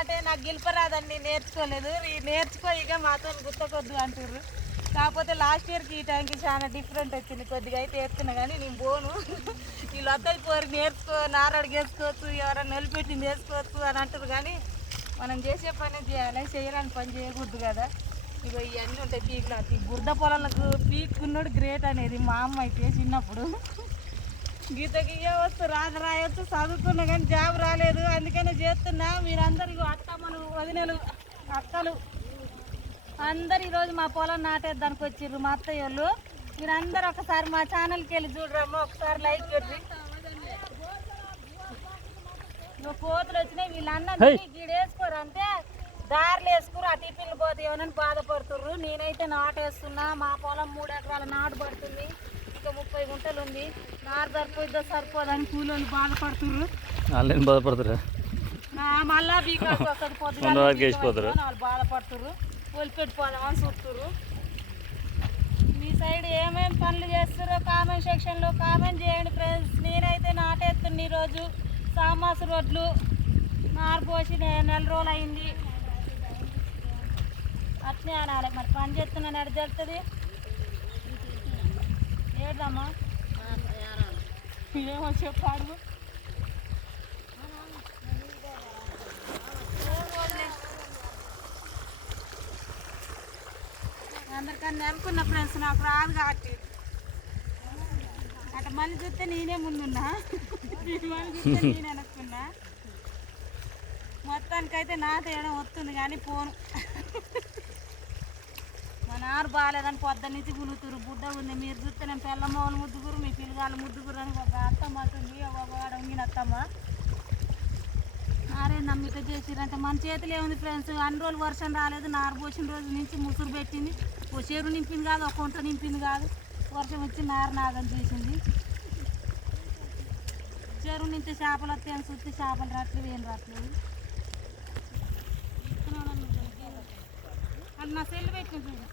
అంటే నాకు గెలిపరాదని నేర్చుకోలేదు, నేర్చుకో ఇక మాతో గుర్తకొద్దు అంటారు. కాకపోతే లాస్ట్ ఇయర్కి ఈ టైంకి చాలా డిఫరెంట్ వచ్చింది, కొద్దిగా అయితే ఎత్తున్నా కానీ నేను పోను. వీళ్ళు వద్దలు పోరు నేర్చుకో, నారడికి వేసుకోవచ్చు, ఎవరైనా నిలబెట్టింది వేసుకోవచ్చు అని అంటారు. కానీ మనం చేసే పని చేయాలి, చేయడానికి పని చేయకూడదు కదా. ఇక ఇవన్నీ ఉంటాయి పీకులు. బురద పొలాలకు పీక్కున్నాడు గ్రేట్ అనేది మా అమ్మ అయితే చిన్నప్పుడు. గీతకి వస్తు రాయొచ్చు, చదువుకున్నా కానీ జాబ్ రాలేదు, అందుకనే చేస్తున్నా. మీరందరూ అత్తమ్మలు, వదినలు, అక్కలు అందరు ఈరోజు మా పొలం నాటేద్దానికి వచ్చిర్రు మా అత్తయ్య వాళ్ళు. మీరందరూ ఒకసారి మా ఛానల్కి వెళ్ళి చూడరమ్మా, ఒకసారి లైక్ పెట్టి. కోతులు వచ్చినాయి, వీళ్ళందరూ గీడేసుకోరు అంటే దారులు వేసుకురు, ఆ టిఫిన్లు పోతే ఏమని బాధపడుతుర్రు. నేనైతే నాటేస్తున్నా, మా పొలం 3 ఎకరాల నాటు పడుతుంది, ఇంకా 30 గుంటలు ఉంది. నారు సరిపోదని కూలోళ్ళు బాధపడుతుర్రు. మళ్ళా బీకాల్సి వస్తుంది, పొద్దుగా వాళ్ళు బాధపడుతుర్రు. వదిలిపెట్టిపోదామని చూస్తుర్రు. మీ సైడ్ ఏమేమి పనులు చేస్తారో కామెంట్ సెక్షన్లో కామెంట్ చేయండి ఫ్రెండ్స్. నేనైతే నాటేస్తున్నా ఈరోజు సామాసు రోడ్లు నారు పోసి నెల రోజులు అయింది. అట్నే అనాలి, మరి పని చేస్తున్నా ఎడ జరుగుతుంది ఏడమ్మా, ఏమో చెప్పాడు. అందరికన్నా అనుకున్న ఫ్రెండ్స్, నాకు రాదు కాబట్టి. అటు మళ్ళీ చూస్తే నేనే ముందున్నా, మళ్ళీ చూస్తే నేను అనుకున్నా. మొత్తానికైతే నాటేయడం వస్తుంది కానీ పోను. మా నారు బాగాలేదని పొద్దున్న నుంచి గులుతురు, బుడ్డ ఉంది. మీరు చూస్తే నేను పిల్లమ్మలు ముద్దుగురు, మీ పిల్లగాళ్ళు ముద్దుగురు అని ఒక అత్తమ్మ అవుతుంది, ఒక వంగిన అత్తమ్మ. నారేం నమ్మిక చేసిరంటే మన చేతులు ఏముంది ఫ్రెండ్స్. అన్ని రోజులు వర్షం రాలేదు, నారు పోసిన రోజు నుంచి ముసురు పెట్టింది. ఓ చెరువు నింపింది కాదు, ఒక కొంట నింపింది కాదు. వర్షం వచ్చి నారు నాగం చేసింది. చెరువు నుంచి చేపలు వస్తాయని చూస్తే చేపలు రావట్లేదు, ఏం రావట్లేదు. అది నా సెల్లు పెట్టిన చూడు.